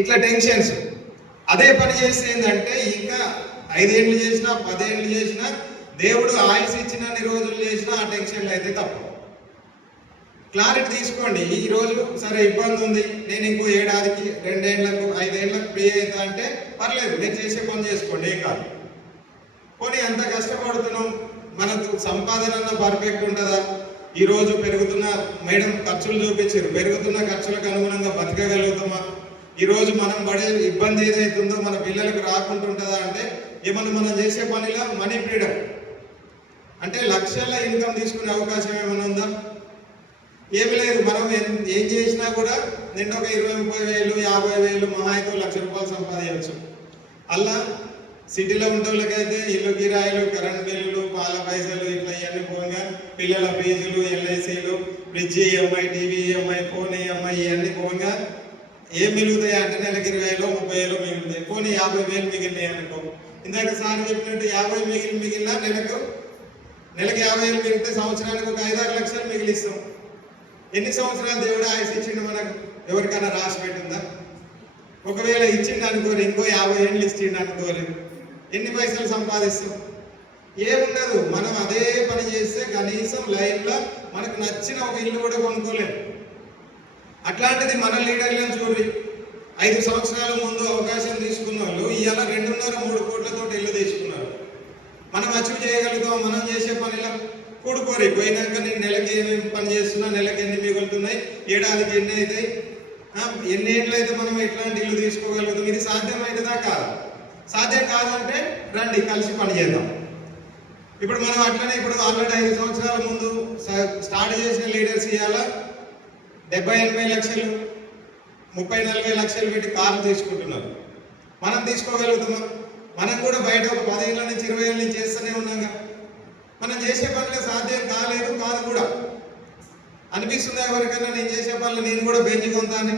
ఇట్లా టెన్షన్స్. అదే పని చేస్తే ఏంటంటే ఇంకా 5 ఏళ్ళు చేసినా 10 ఏళ్ళు చేసినా దేవుడు ఆయుష్ ఇచ్చినన్ని రోజులు చేసినా ఆ టెన్షన్లు అయితే తప్ప. క్లారిటీ తీసుకోండి. ఈ రోజు సరే ఇబ్బంది ఉంది, నేను ఇంకో 7 ఏళ్ళకి 2 ఏళ్ళకు 5 ఏళ్ళకు ఫ్రీ అవుతా అంటే పర్లేదు, నేను చేసే పని చేసుకోండి, ఏం కాదు. పోనీ ఎంత కష్టపడుతున్నాం, మనకు సంపాదన పర్ఫెక్ట్ ఉంటుందా? ఈ రోజు పెరుగుతున్న మేడం ఖర్చులు చూపించారు, పెరుగుతున్న ఖర్చులకు అనుగుణంగా బతకగలుగుతామా? ఈ రోజు మనం పడే ఇబ్బంది ఏదైతుందో మన పిల్లలకు రాకుంటుంటుందా? అంటే ఏమన్నా మనం చేసే పనిలో మనీ ఫ్రీడమ్ అంటే లక్షల ఇన్కమ్ తీసుకునే అవకాశం ఏమైనా ఉందా? ఏమి లేదు. మనం ఏం చేసినా కూడా నిండా ఒక 20-30 వేలు 50 వేలు మహా అయితే 1 లక్ష రూపాయలు సంపాదించవచ్చు. అలా సిటీలో ఉంటోళ్ళకైతే ఇల్లు కిరాయిలు, కరెంట్ బిల్లులు, పాల పైసలు ఇట్లా ఇవన్నీ పోగా పిల్లల ఫీజులు, ఎల్ఐసీలు, fridge EMI, TV EMI, phone EMI ఇవన్నీ పోగా ఏం మిగులుతాయి అంటే నెలకి 20,000 30,000 మిగులుతాయి. పోనీ 50,000 మిగిలినాయి అనుకో. ఇందాక సార్ చెప్పినట్టు 50 మిగిలినా నెలకి 50,000 మిగిలితే సంవత్సరానికి ఒక 5-6 లక్షలు మిగిలిస్తాం. ఎన్ని సంవత్సరాలు దేవుడు ఆయుష్ ఇచ్చిండు మనకు? ఎవరికైనా రాసి పెట్టిందా? ఒకవేళ ఇచ్చిండు అనుకోరు, ఇంకో 50 ఏళ్ళు ఇచ్చిండు అనుకోరు, ఎన్ని పైసలు సంపాదిస్తాం? ఏముండదు. మనం అదే పని చేస్తే కనీసం లైఫ్లో మనకు నచ్చిన ఒక ఇల్లు కూడా కొనుక్కోలేము. అట్లాంటిది మన లీడర్లను చూడండి. 5 సంవత్సరాల ముందు అవకాశం తీసుకున్న వాళ్ళు ఇవాళ 2.5-3 కోట్లతో ఇల్లు తీసుకున్నారు. మనం అచీవ్ చేయగలుగుతాం? మనం చేసే పనిలో కూడుకోరి పోయినాక నేను నెలకి ఏమేమి పని చేస్తున్నా, నెలకి ఎన్ని మిగులుతున్నాయి, ఏడాదికి ఎన్ని అవుతాయి, ఎన్ని ఏళ్ళు అయితే మనం ఎట్లాంటి ఇల్లు తీసుకోగలుగుతాం? ఇది సాధ్యమైనదా కాదా? సాధ్యం కాదంటే రండి కలిసి పని చేద్దాం. ఇప్పుడు మనం అట్లనే ఇప్పుడు ఆల్రెడీ 5 సంవత్సరాల ముందు స్టార్ట్ చేసిన లీడర్స్ ఇవాళ 70-80 లక్షలు 30-40 లక్షలు పెట్టి కార్లు తీసుకుంటున్నారు. మనం తీసుకోగలుగుతామా? మనం కూడా బయట ఒక 10 ఏళ్ళ నుంచి 20 ఏళ్ళ నుంచి చేస్తూనే ఉన్నాగా. మనం చేసే పనిలో సాధ్యం కాలేదు కాదు కూడా అనిపిస్తుందా ఎవరికైనా? నేను చేసే పనులు నేను కూడా పెంచుకుంటాను.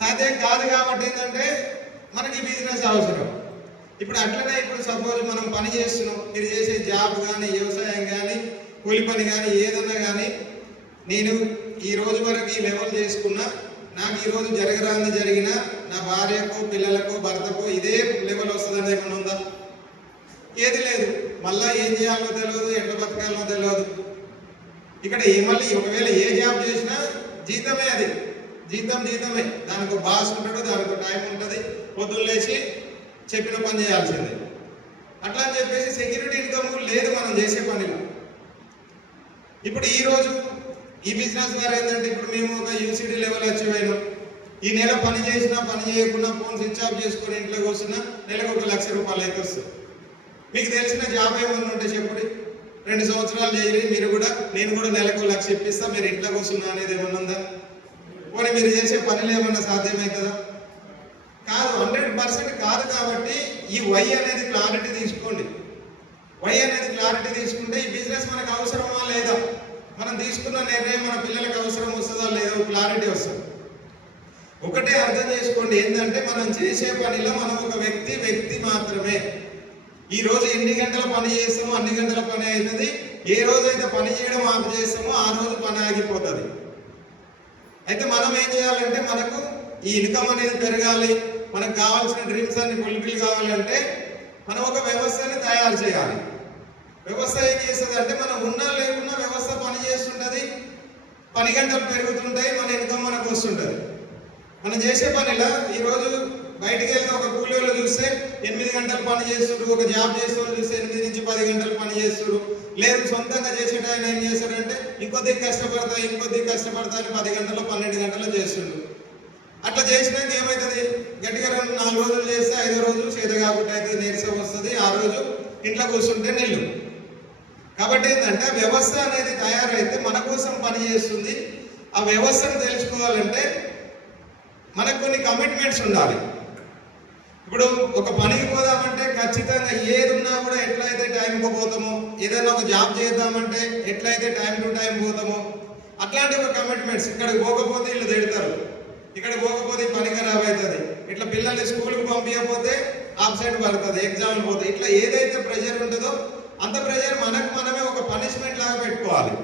సాధ్యం కాదు కాబట్టి ఏంటంటే మనకి బిజినెస్ అవసరం. ఇప్పుడు అట్లనే ఇప్పుడు సపోజ్ మనం పని చేస్తున్నాం, మీరు చేసే జాబ్ కానీ, వ్యవసాయం కానీ, కూలి పని కానీ, ఏదన్నా కానీ నేను ఈ రోజు వరకు ఈ లెవెల్ చేసుకున్నా, నాకు ఈరోజు జరిగినా నా భార్యకు, పిల్లలకు, భర్తకు ఇదే లెవెల్ వస్తుందని ఏమైనా ఉందా? ఏది లేదు. మళ్ళీ ఏం చేయాలో తెలియదు, ఎట్లా బతకాలో తెలియదు. ఇక్కడ మళ్ళీ ఒకవేళ ఏ జాబ్ చేసినా జీతమే, అది జీతమే. దానికి బాస్ ఉంటాడు, దానికి టైం ఉంటుంది, పొద్దున్న లేచి చెప్పిన పని చేయాల్సిందే. అట్లా అని చెప్పేసి సెక్యూరిటీ ఇన్కమ్ లేదు మనం చేసే పనిలో. ఇప్పుడు ఈరోజు ఈ బిజినెస్ ద్వారా ఏంటంటే ఇప్పుడు మేము ఒక యూసీడీ లెవెల్ అచీవ్ అయినాం. ఈ నెల పని చేసినా పని చేయకుండా ఫోన్ స్విచ్ ఆఫ్ చేసుకొని ఇంట్లో కూర్చున్నా నెలకు 1 లక్ష రూపాయలు అయితే వస్తుంది. మీకు తెలిసిన జాబ్ ఏమన్నా ఉంటే చెప్పండి. 2 సంవత్సరాలు చేయరు మీరు కూడా, నేను కూడా నెలకు 1 లక్ష ఇప్పిస్తా, మీరు ఇంట్లో కూర్చున్నా అనేది ఏమన్నా ఉందా? పోనీ మీరు చేసే పనులు ఏమన్నా సాధ్యమవుతుందా? కాదు, 100% కాదు. కాబట్టి ఈ వై అనేది క్లారిటీ తీసుకోండి. వై అనేది క్లారిటీ తీసుకుంటే ఈ బిజినెస్ మనకు అవసరమా లేదా, మనం తీసుకున్న నిర్ణయం మన పిల్లలకు అవసరం వస్తుందా లేదా క్లారిటీ వస్తుంది. ఒకటే అర్థం చేసుకోండి, ఏంటంటే మనం చేసే పనిలో మనం ఒక వ్యక్తి మాత్రమే. ఈ రోజు ఎన్ని గంటల పని చేస్తామో అన్ని గంటల పని అవుతుంది. ఏ రోజైతే పని చేయడం ఆపు చేస్తామో ఆ రోజు పని ఆగిపోతుంది. అయితే మనం ఏం చేయాలంటే మనకు ఈ ఇన్కమ్ అనేది పెరగాలి, మనకు కావాల్సిన డ్రీమ్స్ అన్ని ఫుల్ఫిల్ కావాలంటే మనం ఒక వ్యవస్థని తయారు చేయాలి. వ్యవస్థ ఏం చేస్తుంది అంటే మనం ఉన్నా లేకున్నా వ్యవస్థ పని చేస్తుంటుంది, పని గంటలు పెరుగుతుంటాయి, మన ఇన్కమ్ మనకు వస్తుంటుంది. మనం చేసే పనిలా ఈరోజు బయటికి వెళ్ళిన ఒక కూలి వాళ్ళు చూస్తే 8 గంటలు పని చేస్తున్నారు, ఒక జాబ్ చేసే వాళ్ళు చూస్తే 8 నుంచి 10 గంటలు పని చేస్తున్నారు. లేదు సొంతంగా చేసేట ఆయన ఏం చేస్తారంటే ఇంకొద్ది కష్టపడతా 10 గంటలు 12 గంటలు చేస్తుండ్రు. అట్లా చేసినాక ఏమవుతుంది? గట్టిగా 4 రోజులు చేస్తే 5వ రోజు చేత కాబట్టి అయితే నీరసం వస్తుంది, ఆ రోజు ఇంట్లో కూర్చుంటే నిల్లు. కాబట్టి ఏంటంటే వ్యవస్థ అనేది తయారైతే మన కోసం పని చేస్తుంది. ఆ వ్యవస్థను తెలుసుకోవాలంటే మనకు కొన్ని కమిట్మెంట్స్ ఉండాలి. ఇప్పుడు ఒక పనికి పోదామంటే ఖచ్చితంగా ఏది ఉన్నా కూడా ఎట్లయితే టైంకి పోతామో, ఏదైనా ఒక జాబ్ చేద్దామంటే ఎట్లయితే టైం టు టైం పోతామో అట్లాంటి ఒక కమిట్మెంట్స్. ఇక్కడికి పోకపోతే వీళ్ళు తిడతారు, ఇక్కడికి పోకపోతే పని ఖరాబ్ అవుతుంది, ఇట్లా పిల్లల్ని స్కూల్కి పంపించకపోతే ఆబ్సెంట్ పడుతుంది, ఎగ్జామ్లు పోతాయి. ఇట్లా ఏదైతే ప్రెషర్ ఉంటుందో అంత ప్రెషర్ మనమే ఒక పనిష్మెంట్ లాగా పెట్టుకోవాలి.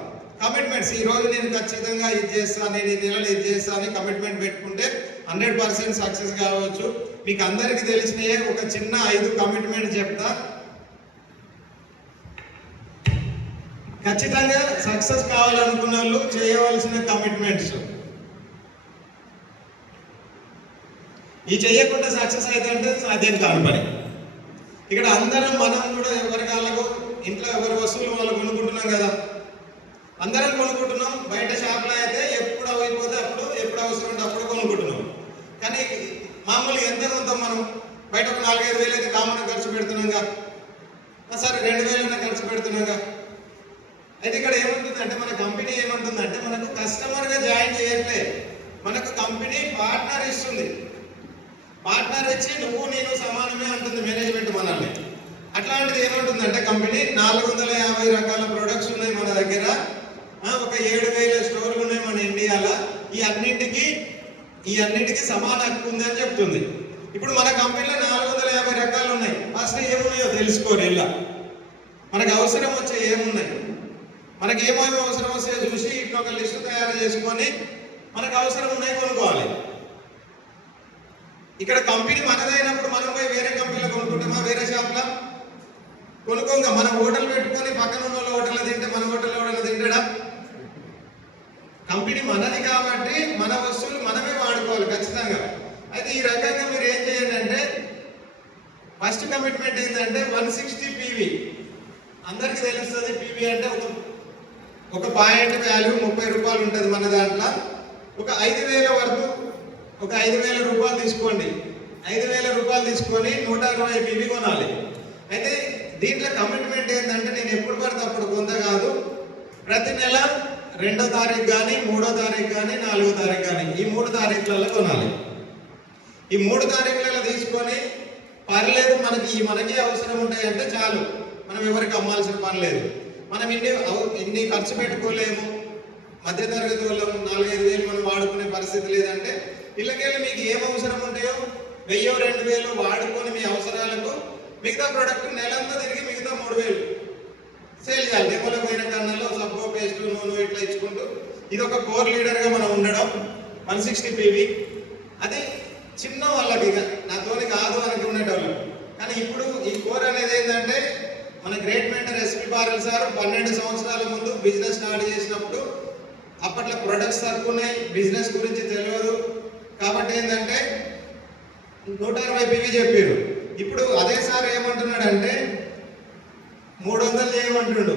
కమిట్మెంట్స్, ఈ రోజు నేను ఖచ్చితంగా ఇది చేస్తాను, నేను ఈ నెలలో ఇది చేస్తాను అని కమిట్మెంట్ పెట్టుకుంటే 100% సక్సెస్ కావచ్చు. మీకు అందరికీ తెలిసినయే ఒక చిన్న 5 కమిట్మెంట్ చెప్తా. ఖచ్చితంగా సక్సెస్ కావాలనుకున్న వాళ్ళు చేయవలసిన కమిట్మెంట్స్. ఈ చేయకుండా సక్సెస్ అయితే అంటే సాధ్యం కాని పని. ఇక్కడ అందరం మనం కూడా ఎవరి కాళ్ళకు ఇంట్లో ఎవరి వస్తువులు వాళ్ళు కొనుక్కుంటున్నాం కదా, అందరం కొనుక్కుంటున్నాం. బయట షాప్లో అయితే ఎప్పుడు అయిపోతే అప్పుడు, ఎప్పుడు అవసరం ఉంటే అప్పుడు కొనుక్కుంటున్నాం. కానీ మామూలుగా ఎంత కొంటాం మనం? బయట ఒక 4-5 వేలు అయితే కామన్ ఖర్చు పెడుతున్నాంగా, సరే 2,000 ఖర్చు పెడుతున్నాంగా. అయితే ఇక్కడ ఏమంటుందంటే మన కంపెనీ ఏమంటుందంటే మనకు కస్టమర్గా జాయిన్ చేయట్లే, మనకు కంపెనీ పార్ట్నర్ ఇస్తుంది. పార్ట్నర్ ఇచ్చి నువ్వు నేను సమానమే అంటుంది మేనేజ్మెంట్ మనల్ని. అట్లాంటిది ఏమంటుందంటే కంపెనీ 450 రకాల ప్రొడక్ట్స్ ఉన్నాయి మన దగ్గర, ఒక 7,000 స్టోర్లు ఉన్నాయి మన ఇండియాలో, ఈ అన్నిటికీ సమాన హక్కు ఉంది అని చెప్తుంది. ఇప్పుడు మన కంపెనీలో 450 రకాలు ఉన్నాయి. ఫస్ట్ ఏమున్నాయో తెలుసుకోరు. ఇలా మనకు అవసరం వచ్చే ఏమున్నాయి, మనకి ఏమేమి అవసరం వస్తాయో చూసి ఇట్లా ఒక లిస్టు తయారు చేసుకొని మనకు అవసరం ఉన్నాయి కొనుక్కోవాలి. ఇక్కడ కంపెనీ మనదైనప్పుడు మనం పోయి వేరే కంపెనీలో కొనుక్కుంటామా? వేరే షాప్లో కొనుక్కోగా మనం హోటల్ పెట్టుకొని పక్కన ఉన్న వాళ్ళ హోటల్లో తింటే మన హోటల్లో ఎవడన్నా తింటాడా? కంపెనీ మనది కాబట్టి మన వస్తువులు మనమే వాడుకోవాలి ఖచ్చితంగా. అయితే ఈ రకంగా మీరు ఏం చేయండి అంటే ఫస్ట్ కమిట్మెంట్ ఏంటంటే 160 PV. అందరికీ తెలుస్తుంది PV అంటే ఒక పాయింట్ వాల్యూ 30 రూపాయలు ఉంటుంది మన దాంట్లో. ఒక 5,000 వరకు ఒక 5,000 రూపాయలు తీసుకోండి. 5,000 రూపాయలు తీసుకొని 160 PV కొనాలి. అయితే దీంట్లో కమిట్మెంట్ ఏంటంటే నేను ఎప్పుడు పడితే అప్పుడు కొంత కాదు, ప్రతి నెల 2వ తారీఖు కానీ 3వ తారీఖు కానీ 4వ తారీఖు కానీ ఈ 3 తారీఖులలో కొనాలి. ఈ 3 తారీఖులలో తీసుకొని పర్లేదు మనకి అవసరం ఉంటాయంటే చాలు, మనం ఎవరికి అమ్మాల్సిన పని లేదు. మనం ఇన్ని ఖర్చు పెట్టుకోలేము, మధ్యతరగతి వాళ్ళం 4-5 వేలు మనం వాడుకునే పరిస్థితి లేదంటే ఇళ్ళకెళ్ళి మీకు ఏం అవసరం ఉంటాయో 1,000-2,000 వాడుకొని మీ అవసరాలకు మిగతా ప్రోడక్ట్ నెలంతా తిరిగి మిగతా 3,000 సేల్ చేయాలి. డెమోలో పోయిన కన్నాల్లో సబ్బు పేస్ట్ నూనె ఇట్లా ఇచ్చుకుంటూ ఇది ఒక కోర్ లీడర్గా మనం ఉండడం. 160 PV అది చిన్న వాళ్ళకి ఇక నాతోని కాదు అనుకునేటోళ్ళు. కానీ ఇప్పుడు ఈ కోర్ అనేది ఏంటంటే మన great mentor SP Parul sir 12 సంవత్సరాల ముందు బిజినెస్ స్టార్ట్ చేసినప్పుడు అప్పట్లో ప్రొడక్ట్స్ తక్కువ ఉన్నాయి, బిజినెస్ గురించి తెలియదు కాబట్టి ఏంటంటే 160 PV చెప్పారు. ఇప్పుడు అదే సార్ ఏమంటున్నాడంటే 300 చేయమంటుండు.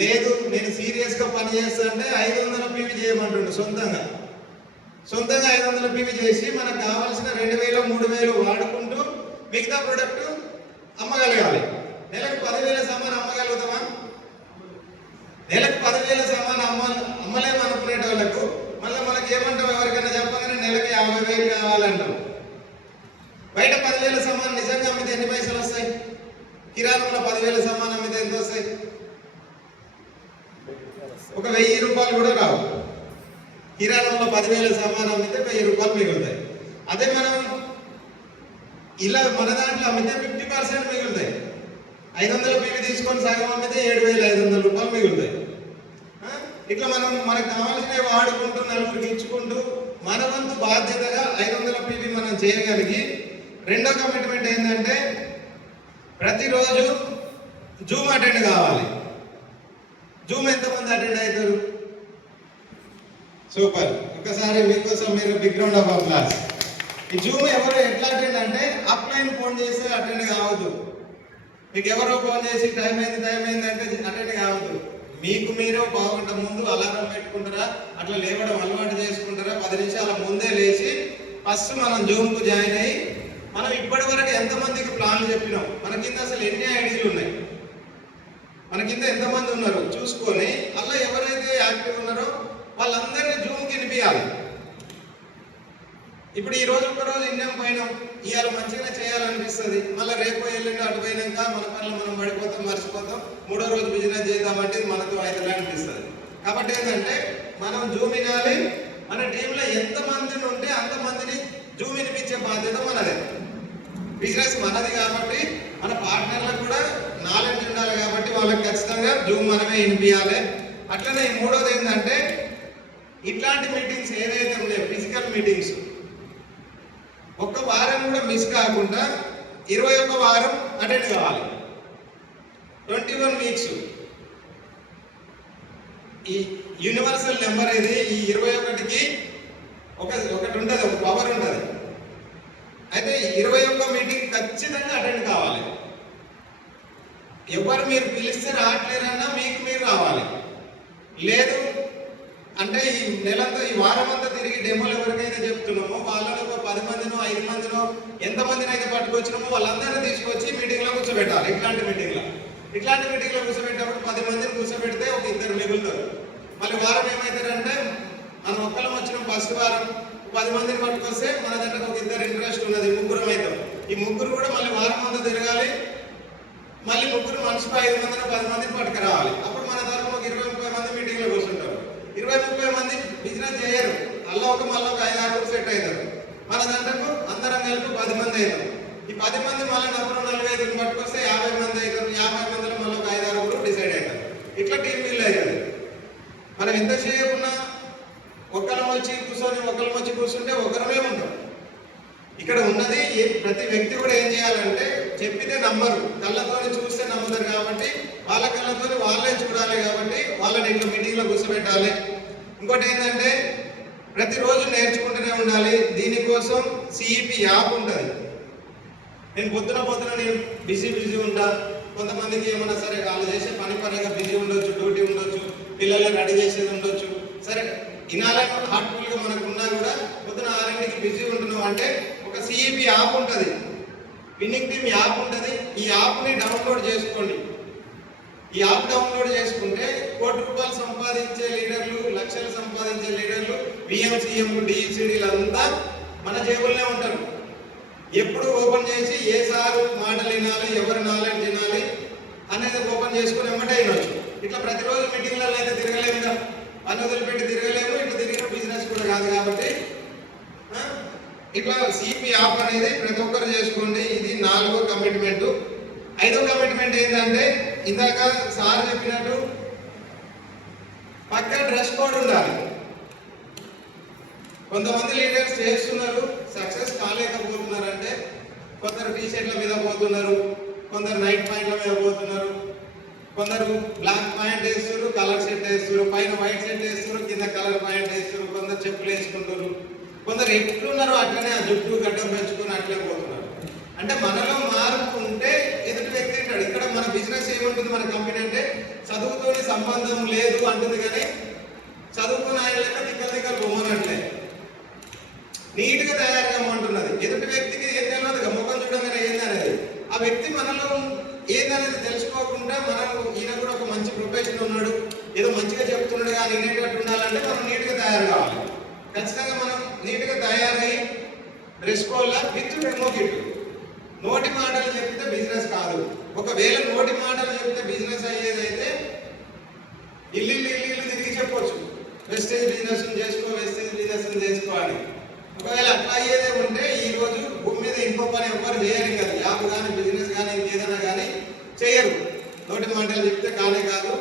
లేదు నేను సీరియస్గా పని చేస్తా అంటే 500 PV చేయమంటుండు. సొంతంగా 500 PV చేసి మనకు కావాల్సిన 2,000-3,000 వాడుకుంటూ మిగతా ప్రొడక్ట్ అమ్మగలగాలి. నెలకు 10,000 సామాన్ అమ్మగలుగుతామా? నెలకు 10,000 సామాన్ అమ్మలేము అనుకునే వాళ్ళకు మళ్ళీ మనకి ఏమంటాం, ఎవరికైనా చెప్పగానే నెలకి 50,000 కావాలంటాం. బయట 10,000 సామాన్ నిజంగా అమ్మితే ఎన్ని పైసలు వస్తాయి? కిరాణంలో 10,000 సామాన్ అమ్మితే ఎంత వస్తాయి? ఒక 1,000 రూపాయలు కూడా రావు. కిరాణంలో 10,000 సామాన్ అమ్మితే 1,000 రూపాయలు మిగులుతాయి. అదే మనం ఇలా మన దాంట్లో అమ్మితే 50% మిగులుతాయి. 500 PV తీసుకొని సగం అమ్మితే 7,500 రూపాయలు మిగులుతాయి. ఇట్లా మనకు కావాల్సినవి వాడుకుంటూ నలుగురికి ఇచ్చుకుంటూ మన వంతు బాధ్యతగా 500 PV మనం చేయగలిగి, రెండో కమిట్మెంట్ ఏంటంటే ప్రతిరోజు జూమ్ అటెండ్ కావాలి. జూమ్ ఎంతమంది అటెండ్ అవుతారు? సూపర్. ఒకసారి మీకోసం మీరు బిగ్ రౌండ్ ఆఫ్ అప్లాస్. ఈ జూమ్ ఎవరు ఎట్లా అటెండ్ అంటే అప్లైన్ ఫోన్ చేస్తే అటెండ్ కావద్దు. మీకు ఎవరో ఫోన్ చేసి టైం అయింది అంటే అటెండ్ కావద్దు. మీకు మీరే బాగుంట ముందు అలారం పెట్టుకుంటారా, అట్లా లేవడం అలవాటు చేసుకుంటారా, 10 నిమిషాల ముందే లేచి ఫస్ట్ మనం జూమ్కు జాయిన్ అయ్యి మనం ఇప్పటి వరకు ఎంతమందికి ప్లాన్లు చెప్పినాం, మన కింద అసలు ఎన్ని ఐడీలు ఉన్నాయి, మన కింద ఎంతమంది ఉన్నారు చూసుకొని అలా ఎవరైతే యాక్టివ్ ఉన్నారో వాళ్ళందరినీ జూమ్కి వినిపించాలి. ఇప్పుడు ఈ రోజు ఒక్కరోజు ఇండియా పోయినాం, ఇవాళ మంచిగానే చేయాలనిపిస్తుంది, మళ్ళీ రేపు ఎల్లుండి అటు పోయినాక మన పనులు మనం పడిపోతాం, మర్చిపోతాం, 3వ రోజు బిజినెస్ చేద్దామంటే మనతో అయితే అనిపిస్తుంది. కాబట్టి ఏంటంటే మనం జూమ్ వినాలి. మన టీంలో ఎంతమందిని ఉంటే అంతమందిని జూమ్ వినిపించే బాధ్యత మనదే. బిజినెస్ మనది కాబట్టి మన పార్ట్నర్లకు కూడా నాలెడ్జ్ ఉండాలి కాబట్టి వాళ్ళకి ఖచ్చితంగా జూమ్ మనమే వినిపించాలి. అట్లనే 3వది ఏంటంటే ఇట్లాంటి మీటింగ్స్ ఏదైతే ఉన్నాయో ఫిజికల్ మీటింగ్స్ ఒక్క వారం కూడా మిస్ కాకుండా 21 వారం అటెండ్ కావాలి. 21 వీక్స్. ఈ యూనివర్సల్ నెంబర్ ఇది. ఈ 21కి ఒకటి ఉంటుంది, ఒక పవర్ ఉంటుంది. అయితే 21 మీటింగ్ ఖచ్చితంగా అటెండ్ కావాలి. ఎవరు మీరు పిలిస్తే రావట్లేరన్నా మీకు మీరు రావాలి. లేదు అంటే ఈ నెలంతా ఈ వారం అంతా తిరిగి డెమోలు ఎవరికైతే చెప్తున్నామో వాళ్ళలో ఒక 10 మందినో 5 మందినో ఎంతమందిని అయితే పట్టుకొచ్చినామో వాళ్ళందరినీ తీసుకొచ్చి మీటింగ్లో కూర్చోబెట్టాలి. ఇట్లాంటి మీటింగ్లో కూర్చోబెట్టినప్పుడు 10 మందిని కూర్చోబెడితే ఒక 2 మిగులుతారు. మళ్ళీ వారం ఏమవుతారంటే మనం ఒక్కలం వచ్చిన ఫస్ట్ వారం 10 మందిని పట్టుకొస్తే మన దగ్గర ఒక 2 ఇంట్రెస్ట్ ఉన్నది, 3 అవుతాం. ఈ 3 కూడా మళ్ళీ వారం అంతా తిరగాలి. మళ్ళీ 3 మనిషికి 5 మందిని 10 మందిని పట్టుకురావాలి. అప్పుడు మన తరఫున ఒక 20-30 మంది మీటింగ్లో కూర్చుంటారు. 20-30 మంది బిజినెస్ చేయరు. మళ్ళీ ఒక 5-6 సెట్ అవుతారు. మన దాంట్లో అందరం కలిపి 10 మంది అవుతారు. ఈ 10 మంది మళ్ళీ 40-45 పట్టుకొస్తే 50 మంది అవుతారు. 50 మందిలో మళ్ళీ ఒక 5-6 డిసైడ్ అవుతారు. ఇట్లా టీం వీల్ అవుతుంది. మనం ఎంత చేయకున్నా ఒకరం వచ్చి కూర్చుంటే ఒకరమే ఉంటాం. ఇక్కడ ఉన్నది ప్రతి వ్యక్తి కూడా ఏం చేయాలంటే చెప్పితే నమ్మరు, కళ్ళతోని చూస్తే నమ్ముతారు. కాబట్టి వాళ్ళ కళ్ళతోని వాళ్ళే చూడాలి. కాబట్టి వాళ్ళని ఇట్లా మీటింగ్లో కూర్చోబెట్టాలి. ఇంకోటి ఏంటంటే ప్రతిరోజు నేర్చుకుంటూనే ఉండాలి. దీనికోసం సిఈపి యాప్ ఉంటుంది. నేను పొద్దున నేను బిజీ ఉంటా. కొంతమందికి ఏమన్నా సరే వాళ్ళు చేసే పని పరంగా బిజీ ఉండొచ్చు, డ్యూటీ ఉండొచ్చు, పిల్లల్ని రెడీ చేసేది ఉండొచ్చు. సరే ఇనాలని హార్ట్ఫుల్గా మనకు ఉన్నా కూడా పొద్దున 6కి బిజీ ఉంటున్నాం అంటే ఒక సిఈపి యాప్ ఉంటుంది, విన్నింగ్ టీమ్ యాప్ ఉంటుంది. ఈ యాప్ని డౌన్లోడ్ చేసుకోండి. ఈ యాప్ డౌన్లోడ్ చేసుకుంటే ₹1,00,00,000 సంపాదించే లీడర్లు, లక్షలు సంపాదించే లీడర్లు, విఎంసీఎంలు, డిఈసీడీలు అంతా మన జేబుల్లోనే ఉంటారు. ఎప్పుడు ఓపెన్ చేసి ఏ సారు మాటలు వినాలి, ఎవరు నాలెడ్జ్ వినాలి అనేది ఓపెన్ చేసుకుని ఎమ్మటే వినొచ్చు. ఇట్లా ప్రతిరోజు మీటింగ్లలో అయితే తిరగలేము కదా, పని వదిలిపెట్టి తిరగలేము. ఇట్లా తిరిగిన బిజినెస్ కూడా కాదు. కాబట్టి ఇట్లా సిపి యాప్ అనేది ప్రతి ఒక్కరు చేసుకోండి. ఇది 4వ కమిట్మెంట్. 5వ కమిట్మెంట్ ఏంటంటే ఇందాక సార్ చెప్పినట్టు పక్క డ్రెస్ కోడ్ ఉండాలి. కొంతమంది లీడర్స్ చేస్తున్నారు, సక్సెస్ కాలేకపోతున్నారంటే కొందరు టీషర్ట్ల మీద పోతున్నారు, కొందరు నైట్ పాయింట్ల మీద పోతున్నారు, కొందరు బ్లాక్ పాయింట్ వేస్తారు, కలర్ సెట్ వేస్తారు, పైన వైట్ సెట్ వేస్తారు, కింద కలర్ పాయింట్ వేస్తారు, కొందరు చెప్పులు వేసుకుంటారు, కొందరు ఎట్లున్నారు అట్లనే ఆ జుట్టు గడ్డం పెంచుకుని అట్లే పోతున్నారు. అంటే మనలో మార్పు ఉంటే ఎదుటి వ్యక్తి అంటాడు. ఇక్కడ మన బిజినెస్ ఏముంటుంది, మన కంపెనీ అంటే చదువుతోని సంబంధం లేదు అంటుంది. కానీ చదువుకున్న ఆయన లెక్క తిక్కలు బొమ్మనట్లే నీట్గా తయారుగామంటున్నది. ఎదుటి వ్యక్తికి ఏం తెలియదు, ముఖం చూడగానే ఏందనేది. ఆ వ్యక్తి మనలో ఏందనేది తెలుసుకోకుండా మనం ఈయన కూడా ఒక మంచి ప్రొఫెషన్ ఉన్నాడు, ఏదో మంచిగా చెప్తున్నాడు కానీ వినేటట్టు ఉండాలంటే మనం నీట్గా తయారు కావాలి. ఖచ్చితంగా మనం నీట్గా తయారై డ్రెస్ కోడ్లా విత్ డెమో కిట్. నోటి మాటలు చెప్తే బిజినెస్ కాదు. ఒకవేళ నోటి మాటలు చెప్తే బిజినెస్ అయ్యేదైతే ఇల్లు తిరిగి చెప్పొచ్చు, వెస్టేజ్ బిజినెస్ చేసుకో అని. ఒకవేళ అట్లా అయ్యేదే ఉంటే ఈ రోజు భూమి మీద ఇంకో పని ఎవ్వరు చేయరు కదా. యాప్ కానీ బిజినెస్ కానీ ఇంకేదైనా కానీ చేయరు. నోటి మాటలు చెప్తే కానే కాదు.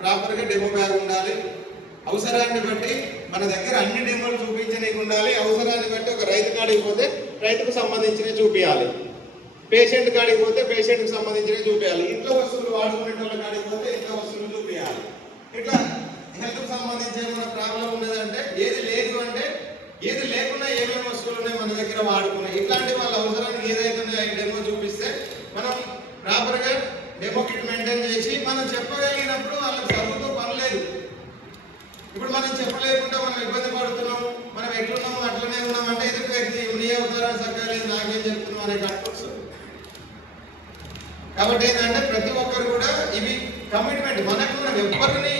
ప్రాపర్గా డెమో బ్యాగ్ ఉండాలి. అవసరాన్ని బట్టి మన దగ్గర అన్ని డెమోలు చూపించడానికి ఉండాలి. అవసరాన్ని బట్టి ఒక రైతు కాడికి పోతే రైతుకు సంబంధించినవి చూపించాలి, పేషెంట్ కాడికి పోతే పేషెంట్కి సంబంధించినవి చూపించాలి, ఇంట్లో వస్తువులు వాడుకునే వాళ్ళ కాడికి పోతే ఇంట్లో వస్తువులు చూపించాలి. ఇట్లా హెల్త్కి సంబంధించి ఏమైనా ప్రాబ్లం ఉన్నదంటే ఏది లేదు అంటే ఏది లేకుండా ఏమేమి వస్తువులు ఉన్నాయి మన దగ్గర వాడుకున్నాయి. ఇట్లాంటి వాళ్ళ అవసరానికి ఏదైతే ఉన్నాయో డెమో చూపిస్తే మనం ప్రాపర్గా డెమో కిట్ మెయింటైన్ చేసి మనం చెప్పగలిగినప్పుడు వాళ్ళకి చదువుతో పని లేదు. ఇప్పుడు మనం చెప్పలేకుండా మనం ఇబ్బంది పడుతున్నాం, మనం ఎట్లున్నాము అట్లనే ఉన్నాం అంటే ఎదుటి వ్యక్తి నీ అవతారాలు చక్కగా లేదు నాకేం చెప్తున్నాం అనే కట్టుకోవచ్చు. కాబట్టి ఏంటంటే ప్రతి ఒక్కరు కూడా ఇవి కమిట్మెంట్. మనకు మనం ఎవరిని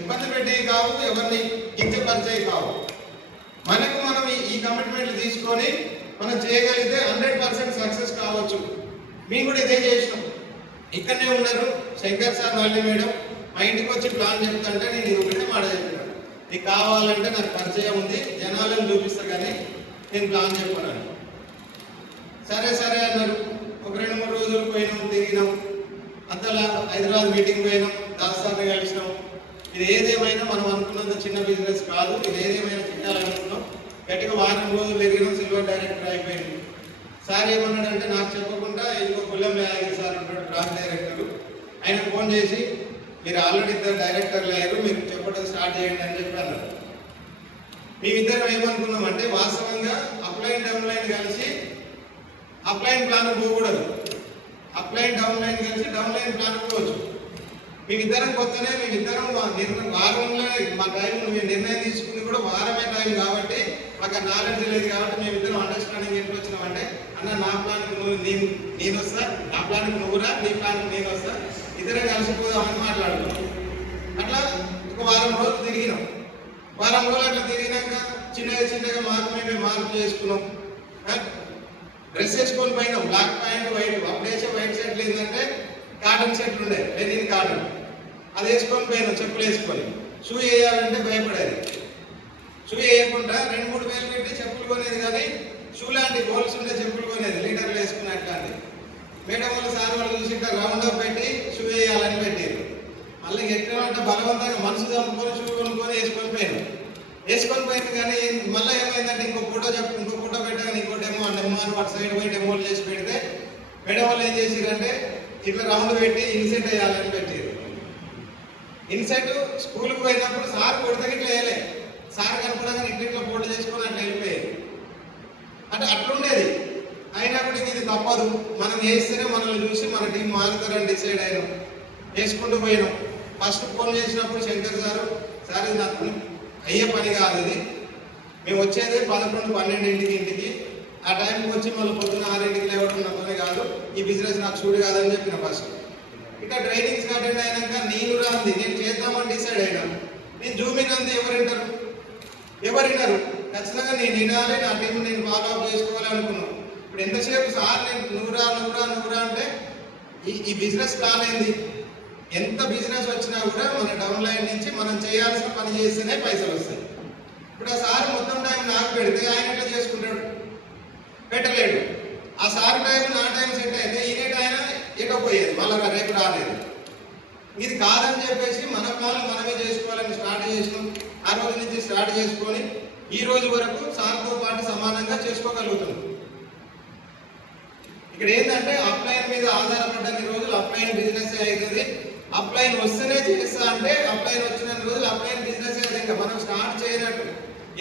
ఇబ్బంది పెట్టేవి కావు, ఎవరిని కించపరిచేవి కావు. మనకు మనం ఈ కమిట్మెంట్లు తీసుకొని మనం చేయగలిగితే 100% సక్సెస్ కావచ్చు. మేము కూడా ఇదే చేసినాం. ఇక్కడనే ఉన్నారు శంకర్ సార్, మళ్ళీ మేడం మా ఇంటికి వచ్చి ప్లాన్ చెప్తుంటే నేను ఇది ఒకటే మాట చెప్పినాను, నీకు కావాలంటే నాకు పరిచయం ఉంది, జనాలను చూపిస్తా కానీ నేను ప్లాన్ చెప్పాను. సరే అన్నారు. ఒక 2-3 రోజులు పోయినాం, తిరిగినాం, అంతలా హైదరాబాద్ మీటింగ్ పోయినాం, దాస్తాన్ని కలిసినాం. ఇది ఏదేమైనా మనం అనుకున్నంత చిన్న బిజినెస్ కాదు. ఇది ఏదేమైనా చిట్టాలనుకున్నాం. గట్టిగా వారం రోజులు తిరిగినాం, సిల్వర్ డైరెక్టర్ అయిపోయింది. సార్ ఏమన్నాడంటే నాకు చెప్పకుండా ఇంకో పుల్లం యాదగిరి సార్ ఉంటాడు బ్రాంచ్ డైరెక్టర్, ఆయన ఫోన్ చేసి మీరు ఆల్రెడీ ఇద్దరు డైరెక్టర్లు అయ్యారు, మీరు చెప్పడం స్టార్ట్ చేయండి అని చెప్పి అన్నారు. మేమిద్దరం ఏమనుకున్నామంటే వాస్తవంగా అప్లైన్ డౌన్ లైన్ కలిసి అప్లైన్ ప్లాన్ పోకూడదు, అప్లైన్ డౌన్ లైన్ కలిసి డౌన్ లైన్ ప్లాన్ పోవచ్చు. మేమిద్దరం కొత్తనే, మేమిద్దరం వారంలో మా టైం మేము నిర్ణయం తీసుకుంది కూడా వారమే టైం కాబట్టి మాకు నాలెడ్జ్ లేదు కాబట్టి మేమిద్దరం అండర్స్టాండింగ్ ఎట్లా వచ్చినామంటే అన్న నా ప్లాన్కి నువ్వు నేను వస్తా, నా ప్లాన్కి నువ్వురా, నీ ప్లాన్కి నేను వస్తా, ఇద్దరం కలిసిపోదామని మాట్లాడుకున్నాం. అట్లా ఒక వారం రోజులు తిరిగినాం. వారం రోజులు అట్లా తిరిగినాక చిన్నగా మేమే మార్పు చేసుకున్నాం. డ్రెస్ వేసుకొని పోయినాం, బ్లాక్ ప్యాంట్ వైట్, అప్పుడు వేసే వైట్ షర్ట్లు ఏంటంటే కాటన్ షర్ట్లు ఉండే, లెనిన్ కాటన్, అది వేసుకొని పోయినాం చెప్పులు వేసుకొని. షూ వేయాలంటే భయపడేది, షూ వేయకుండా 2-3 వేలు పెట్టి చెప్పులు కొనేది, కానీ షూ లాంటి గోల్స్ ఉండే చెప్పులు కొనేది లీటర్లు వేసుకుని అట్లాంటి. మేడం వాళ్ళు సార్ వాళ్ళు చూసి ఇట్లా రౌండ్ అప్ పెట్టి షూ వేయాలని పెట్టారు. మళ్ళీ ఎట్లా అంటే బలవంతంగా మనసు చంపుకొని షూ కొనుక్కొని వేసుకొని పోయింది. కానీ మళ్ళీ ఏమైందంటే ఇంకో ఫోటో పెట్టాను, ఇంకో డెమో అటు సైడ్ పోయి డెమోలు చేసి పెడితే మేడం వాళ్ళు ఏం చేసిరంటే ఇట్లా రౌండ్ పెట్టి ఇన్సెట్ వేయాలని పెట్టారు. ఇన్సెట్ స్కూల్కి పోయినప్పుడు సార్ కొడితే ఇట్లా వేయలే, సార్ కనుకోవడానికి ఇట్లా ఫోటో చేసుకొని అట్లా వెళ్ళిపోయారు. అంటే అట్లుండేది. అయినా కూడా ఇది తప్పదు, మనం వేస్తేనే మనల్ని చూసి మన టీం మారుతారని డిసైడ్ అయినాం, వేసుకుంటూ పోయినాం. ఫస్ట్ ఫోన్ చేసినప్పుడు శంకర్ సార్ ఇది నాకు అయ్యే పని కాదు, ఇది మేము వచ్చేది 11-12 ఇంటికి, ఆ టైంకి వచ్చి మళ్ళీ పొద్దున్న 6 లేవడం నా పని కాదు, ఈ బిజినెస్ నాకు చూడు కాదని చెప్పిన. ఫస్ట్ ఇట్లా ట్రైనింగ్స్ అటెండ్ అయినాక నేను రాంది నేను చేద్దామని డిసైడ్ అయినా. నేను జూమింగ్ అంది ఎవరు వినరు, ఖచ్చితంగా నేను వినాలి, నా టీం నేను ఫాలో అప్ చేసుకోవాలి అనుకున్నాను. ఇప్పుడు ఎంతసేపు సార్ నేను నువ్వురా అంటే ఈ బిజినెస్ ప్లాన్ అయింది. ఎంత బిజినెస్ వచ్చినా కూడా మన డౌన్ లైన్ నుంచి మనం చేయాల్సిన పని చేస్తేనే పైసలు వస్తాయి. ఇప్పుడు ఆ సార్ మొత్తం టైం నాకు పెడితే ఆయన ఎట్లా చేసుకుంటాడు, పెట్టలేడు. ఆ సార్ టైం నా టైం సెట్ అయితే ఈయన ఆయన ఇకపోయేది, మళ్ళీ రేపు రాలేదు. ఇది కాదని చెప్పేసి మన ప్లాన్లు మనమే చేసుకోవాలని స్టార్ట్ చేసినాం. ఆ రోజు నుంచి స్టార్ట్ చేసుకొని ఈ రోజు వరకు సార్తో పాటు సమానంగా చేసుకోగలుగుతున్నాం. ఇక్కడ ఏంటంటే అప్లైన్ మీద ఆధారపడ్డ రోజులు అప్లైన్ బిజినెస్ అవుతుంది. అప్లైన్ వస్తేనే చేస్తా అంటే అప్లైన్ వచ్చిన రోజులు అప్లైన్ బిజినెస్ అయితే ఇంకా మనం స్టార్ట్ చేయనట్టు.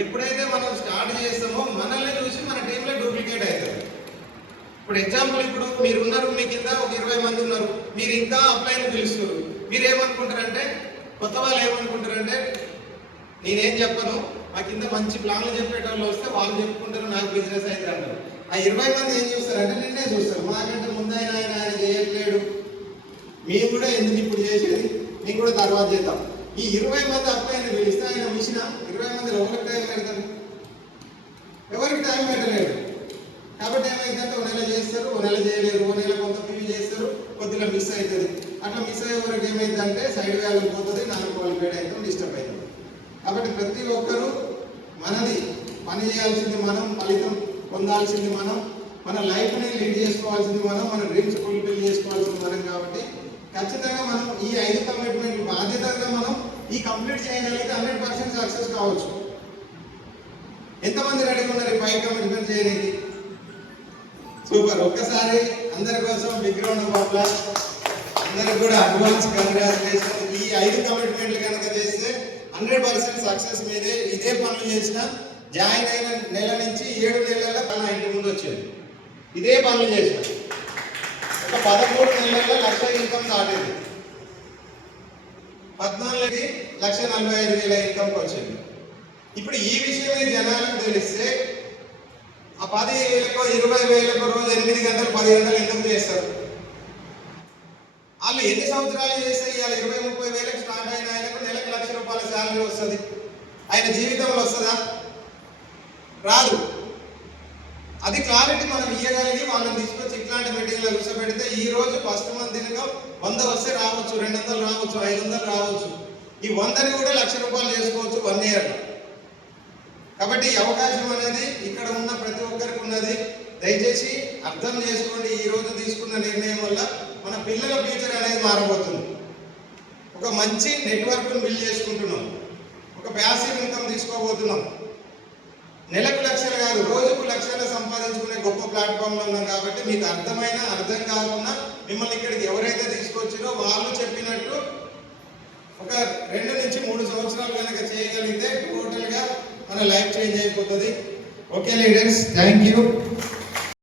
ఎప్పుడైతే మనం స్టార్ట్ చేస్తామో మనల్ని చూసి మన టీంలో డూప్లికేట్ అవుతుంది. ఇప్పుడు ఎగ్జాంపుల్, ఇప్పుడు మీరు ఉన్నారు, మీ కింద ఒక 20 మంది ఉన్నారు, మీరు ఇంకా అప్లైన్ పిలుస్తారు. మీరు ఏమనుకుంటారంటే, కొత్త వాళ్ళు ఏమనుకుంటారంటే నేనేం చెప్పను, మా కింద మంచి ప్లాన్లు చెప్పేటోళ్ళు వస్తే వాళ్ళు చెప్పుకుంటారు నాకు బిజినెస్ అయితే అంటారు. ఆ 20 మంది ఏం చూస్తారంటే నిన్నే చూస్తారు, మాకంటే ముందు ఆయన చేయట్లేడు, మేము కూడా ఎందుకు ఇప్పుడు చేసేది, మేము కూడా తర్వాత చేద్దాం. ఈ 20 మంది అప్లైన్ పిలిస్తే ఆయన మిషన్ 20 మందిలో ఎవరికి టైం పెడతారు, ఎవరికి టైం పెట్టలేడు. కాబట్టి ఏమైందంటే ఒక నెల చేస్తారు, ఒక నెల చేయలేరు, ఒక నెల కొంత పివి చేస్తారు, కొద్దిగా మిస్ అవుతుంది. అట్లా మిస్ అయ్యే వరకు ఏమైందంటే సైడ్ వ్యాల్యూ పోతుంది, నాన్ క్వాలిఫైడ్ అవుతుంది, డిస్టర్బ్ అవుతుంది. కాబట్టి ప్రతి ఒక్కరూ మనది పని చేయాల్సింది మనం, ఫలితం పొందాల్సింది మనం, మన లైఫ్ని లీడ్ చేసుకోవాల్సింది మనం, మన డ్రీమ్స్ ఫుల్ఫిల్ చేసుకోవాల్సింది మనం. కాబట్టి ఖచ్చితంగా మనం ఈ 5 కమిట్మెంట్లు బాధ్యతగా మనం ఈ కంప్లీట్ చేయగలిగితే 100% సక్సెస్ కావచ్చు. ఎంతమంది రెడీగా ఉన్నారు 5 కమిట్మెంట్ చేయడానికి? సూపర్. ఒక్కసారి అందరి కోసం బిగ్ రౌండ్ ఆఫ్ అప్లాస్. అందరికి కూడా అడ్వాన్స్ కంగ్రాచులేషన్. ఈ 5 కమిట్మెంట్లు కనుక చేస్తే 100% సక్సెస్ మీదే. ఇదే పనులు చేసిన జాయిన్ అయిన నెల నుంచి 7 నెలల్లో తన ఇంటి ముందు వచ్చేది. ఇదే పనులు చేసిన ఒక 13 నెలల్లో 1,00,000 ఇన్కమ్ దాటేది. 14కి 1,45,000 ఇన్కమ్కి వచ్చింది. ఇప్పుడు ఈ విషయమే జనాలకు తెలిస్తే ఆ 10,000కో 20,000కో రోజు 8 గంటలు 10 గంటలు ఎందుకు చేస్తారు? వాళ్ళు ఎన్ని సంవత్సరాలు చేస్తే ఇవాళ 20-30 వేలకు స్టార్ట్ అయిన ఆయనకు నెలకు ₹1,00,000 శాలరీ వస్తుంది. ఆయన జీవితంలో వస్తుందా? రాదు. అది క్లారిటీ మనం ఇవ్వగలిగి వాళ్ళని తీసుకొచ్చి ఇట్లాంటి మీటింగ్లో కూర్చోబెడితే ఈ రోజు ఫస్ట్ మంత్ ఇన్కమ్ 100 వస్తే రావచ్చు, 200 రావచ్చు, 500 రావచ్చు. ఈ 100ని కూడా ₹1,00,000 చేసుకోవచ్చు 1 ఇయర్. కాబట్టి ఈ అవకాశం అనేది ఇక్కడ ఉన్న ప్రతి ఒక్కరికి ఉన్నది. దయచేసి అర్థం చేసుకోండి. ఈ రోజు తీసుకున్న నిర్ణయం వల్ల మన పిల్లల ఫ్యూచర్ అనేది మారబోతుంది. ఒక మంచి నెట్వర్క్ను బిల్డ్ చేసుకుంటున్నాం, ఒక ప్యాసివ్ ఇన్కమ్ తీసుకోబోతున్నాం. నెలకు 1,00,000 కాదు, రోజుకు 1,00,000 సంపాదించుకునే గొప్ప ప్లాన్ ప్లాట్ఫామ్లో ఉన్నాం కాబట్టి మీకు అర్థం కాకుండా మిమ్మల్ని ఇక్కడికి ఎవరైతే తీసుకొచ్చారో వాళ్ళు చెప్పినట్టు ఒక 2 నుంచి 3 సంవత్సరాలు కనుక చేయగలిగితే టోటల్గా మన లైఫ్ చేంజ్ అయిపోతుంది. Okay leaders, thank you.